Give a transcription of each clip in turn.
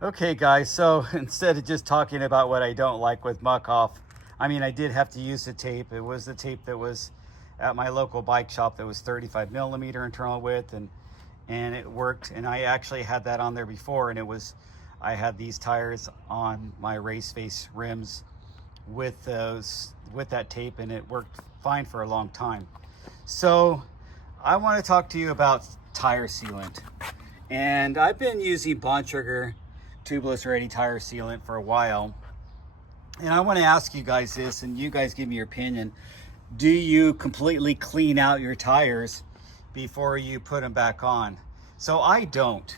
Okay guys, so instead of just talking about what I don't like with muck off, I mean, I did have to use the tape. It was the tape that was at my local bike shop that was 35 millimeter internal width, and it worked. And I actually had that on there before, and I had these tires on my race face rims with that tape, and it worked fine for a long time. So I want to talk to you about tire sealant. And I've been using Bontrager tubeless ready tire sealant for a while. And I want to ask you guys this, and you guys give me your opinion. Do you completely clean out your tires before you put them back on? So I don't.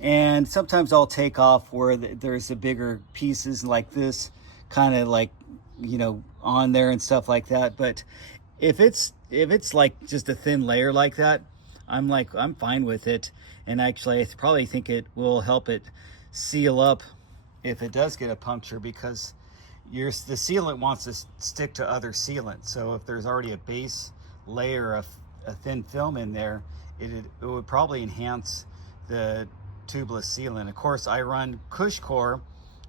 And sometimes I'll take off where there's the bigger pieces like this, kind of like, on there and stuff like that. But if it's like just a thin layer like that, I'm fine with it. And actually, I probably think it will help it seal up if it does get a puncture, because the sealant wants to stick to other sealant. So if there's already a base layer of a thin film in there, it would probably enhance the tubeless sealant. Of course, I run Cush core,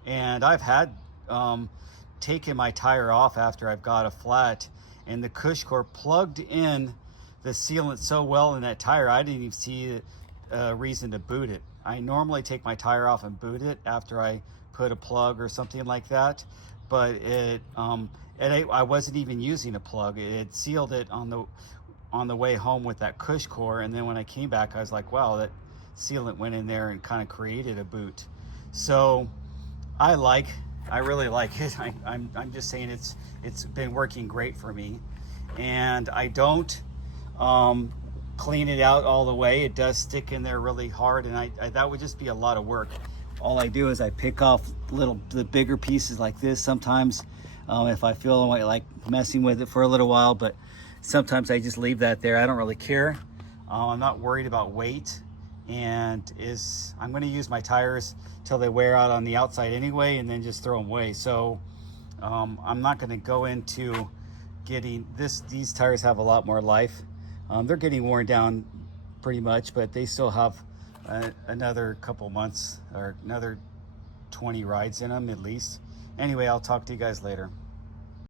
and I've had taken my tire off after I've got a flat, and the Cush core plugged in the sealant so well in that tire, I didn't even see a reason to boot it. I normally take my tire off and boot it after I put a plug or something like that, but I wasn't even using a plug. It sealed it on the way home with that Cush core, and then when I came back, I was like, wow, that sealant went in there and kind of created a boot. So I really like it. I'm just saying it's been working great for me, and I don't clean it out all the way. It does stick in there really hard, and that would just be a lot of work. All I do is I pick off the bigger pieces like this sometimes, if I feel like messing with it for a little while, but sometimes I just leave that there. I don't really care. I'm not worried about weight, and I'm going to use my tires till they wear out on the outside anyway, and then just throw them away. So I'm not going to go into getting these tires have a lot more life. They're getting worn down pretty much, but they still have another couple months or another 20 rides in them at least. Anyway, I'll talk to you guys later.